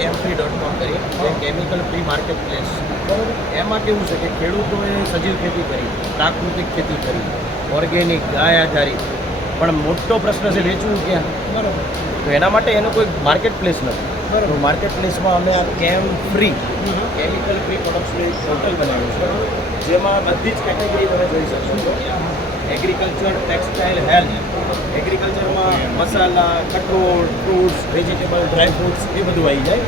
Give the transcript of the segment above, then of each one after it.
કેમ free dot com કરી જે કેમિકલ ફ્રી માર્કેટ પ્લેસ બરાબર એમાં કેવું છે કે ખેડૂતોએ સજીવ ખેતી કરી પ્રાકૃતિક ખેતી કરી ઓર્ગેનિક ગાય આધારિત. પણ મોટો પ્રશ્ન છે વેચવું ક્યાં? બરાબર. તો એના માટે એનો કોઈ માર્કેટ પ્લેસ નથી. બરાબર. માર્કેટ પ્લેસમાં અમે આ કેમ ફ્રી કેમિકલ ફ્રી પ્રોડક્ટ્સની પોર્ટલ બનાવ્યું છે. જેમાં બધી જ કેટેગરી તમે જોઈ શકશો એગ્રીકલ્ચર ટેક્સટાઇલ હેલ્થ એગ્રીકલ્ચરમાં મસાલા કઠોળ ફ્રૂટ્સ વેજીટેબલ ડ્રાય ફ્રૂટ્સ એ બધું આવી જાય.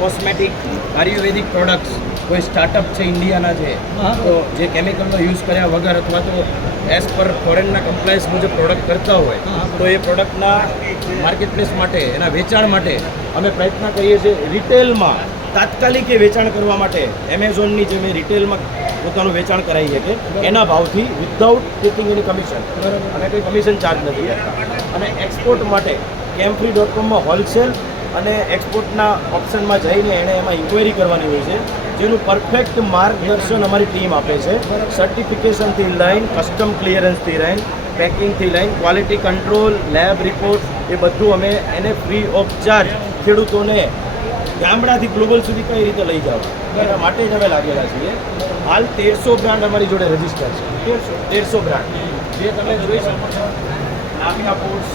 કોસ્મેટિક આયુર્વેદિક પ્રોડક્ટ્સ કોઈ સ્ટાર્ટઅપ છે ઇન્ડિયાના છે. તો જે કેમિકલનો યુઝ કર્યા વગર અથવા તો એઝ પર ફોરેનના કમ્પ્લાયન્સ મુજબ પ્રોડક્ટ કરતા હોય તો એ પ્રોડક્ટના માર્કેટપ્લેસ માટે એના વેચાણ માટે અમે પ્રયત્ન કરીએ છીએ. રિટેલમાં તાત્કાલિક એ વેચાણ કરવા માટે એમેઝોનની જે મેં રિટેલમાં પોતાનું વેચાણ કરાવીએ કે એના ભાવથી વિધાઉટ ટેકિંગ એની કમિશન. અને કંઈ કમિશન ચાર્જ નથી કરતા. અને એક્સપોર્ટ માટે કેમ્ફ્રી ડોટ કોમમાં હોલસેલ અને એક્સપોર્ટના ઓપ્શનમાં જઈને એણે એમાં ઇન્ક્વાયરી કરવાની હોય છે. જેનું પરફેક્ટ માર્ગદર્શન અમારી ટીમ આપે છે. સર્ટિફિકેશનથી લઈને કસ્ટમ ક્લિયરન્સથી લઈને પેકિંગથી લઈને ક્વોલિટી કંટ્રોલ લેબ રિપોર્ટ એ બધું અમે એને ફ્રી ઓફ ચાર્જ ખેડૂતોને ગામડાથી ગ્લોબલ સુધી કઈ રીતે લઈ જાઓ? એના માટે જ અમે લાગેલા છીએ. હાલ તેરસો બ્રાન્ડ અમારી જોડે રજિસ્ટર છે. તેરસો? તેરસો બ્રાન્ડ. જે તમે જોઈ શકો છો નામિયા ફૂડ્સ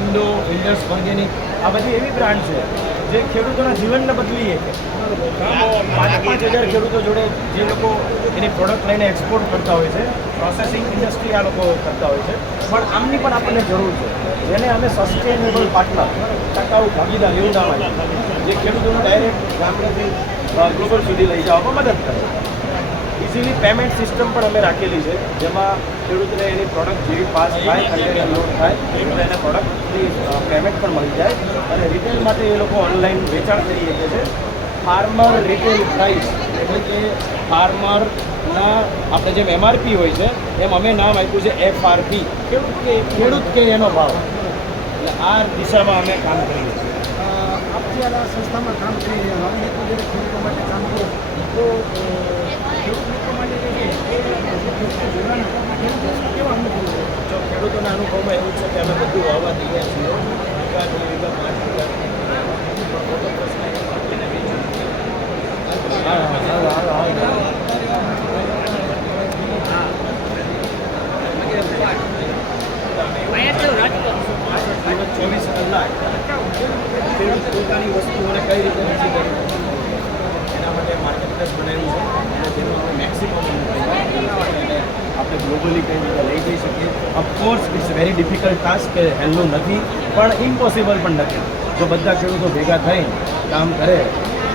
ઇન્ડો ઇન્ડસ ઓર્ગેનિક આ બધી એવી બ્રાન્ડ છે જે ખેડૂતોના જીવનને બદલી શકે. પાંચ હજાર ખેડૂતો જોડે જે લોકો એની પ્રોડક્ટ લઈને એક્સપોર્ટ કરતા હોય છે પ્રોસેસિંગ ઇન્ડસ્ટ્રી આ લોકો કરતા હોય છે. પણ આમની પણ આપણને જરૂર છે. જેને અમે સસ્ટેનેબલ પાટલા ટકાઉ ભાગીદાર એવું નામ આપ્યું જે ખેડૂતોને ડાયરેક્ટ ગામડેથી ગ્લોબલ સુધી લઈ જવામાં મદદ કરે ઇઝીલી પેમેન્ટ સિસ્ટમ પણ અમે રાખેલી છે જેમાં ખેડૂતને એની પ્રોડક્ટ જેવી પાસ થાય કન્ટેનર લોડ થાય તો એને પ્રોડક્ટની પેમેન્ટ પણ મળી જાય. અને રિટેલ માટે એ લોકો ઓનલાઈન વેચાણ કરી શકે છે. ફાર્મર રિટેલ પ્રાઇસ એટલે કે ફાર્મરના આપણે જેમ એમઆરપી હોય છે એમ અમે નામ આપ્યું છે એફઆરપી ખેડૂત કે ખેડૂત કે એનો ભાવ? એટલે આ દિશામાં અમે કામ કરીએ છીએ. આપ જ્યારે આ સંસ્થામાં કામ કરી રહ્યા ખેડૂતો માટે કામ કરો તો ખેડૂત માટે કેવા અનુભવ છે? જો ખેડૂતોના અનુભવમાં એવું છે કે અમે બધું વાવવા તૈયાર છીએ. વીઘા પાંચ વીઘા પ્રશ્ન એ છે કે એને વેચવું. હા, હા, હા, હા, હા. દિવસ ચોવીસ કલાક ખેડૂત પોતાની વસ્તુઓને કઈ રીતે વેચી કરી એના માટે માર્કેટ પ્લેસ બનાવ્યું છે અને જેમાં અમે મેક્સિમમ આપણે ગ્લોબલી કઈ રીતે લઈ જઈ શકીએ of course it's very difficult task કે હેલ્લું નથી, પણ ઇમ્પોસિબલ પણ નથી. જો બધા ખેડૂતો ભેગા થઈને કામ કરે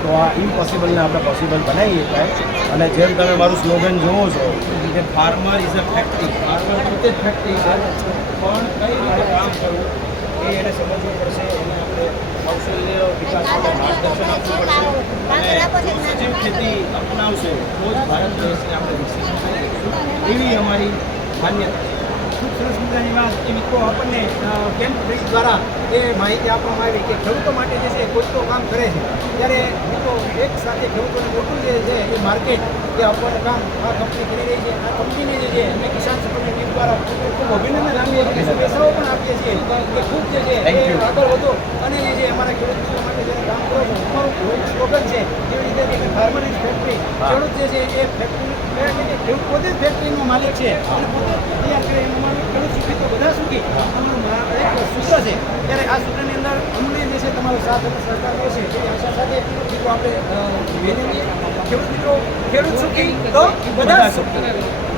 તો આ ઇમ્પોસિબલને આપણે પોસિબલ બનાવી શકાય અને જેમ તમે મારું સ્લોગન જોવો છો કે farmer is a factory farmer પોતે જ ફેક્ટરી છે. પણ કઈ રીતે કામ કરવું એ એને સમજવું પડશે એને આપણે કૌશલ્ય વિકાસ માટે માર્ગદર્શન આપવું પડશે. અને સજીવ ખેતી અપનાવશે તો જ ભારત દેશને આપણે વિકસિત એવી અમારી માન્યતા ખૂબ સરસ મજાની વાત. કે મિત્રો આપણને કેમ્પ દ્વારા એ માહિતી આપવામાં આવી કે ખેડૂતો માટે જે છે કોઈ તો કામ કરે છે. ત્યારે મિત્રો એક સાથે ખેડૂતોને મોટું જે છે એ માર્કેટ એ આપવાનું કામ આ કંપની કરી રહી છે. આ કંપનીને જે છે અમે કિસાન સન્માન ટીમ દ્વારા ખૂબ અભિનંદન આપીએ છીએ. શુભેચ્છાઓ પણ આપીએ છીએ કે ખૂબ જે છે એ. આગળ વધો અને જે છે અમારા ખેડૂત મિત્રો માટે જે કામ કરો છો અમારું સ્લોગન છે. એવી રીતે ફાર્મર ફેક્ટરી ખેડૂત જે છે એ ફેક્ટરી પોતે જ ફેક્ટરીનો માલિક છે. અને પોતે તૈયાર કરે અમારું ખેડૂત સુખી તો બધા સુખી અમારું મા- એક સૂત્ર છે. ત્યારે આ સૂત્રની અંદર અમને જે છે તમારો સાથ અને સહકાર મળશે એ આશા સાથે મિત્રો આપણે અ, ખેડૂત મિત્રો ખેડૂત સુખી તો બધા સુખી.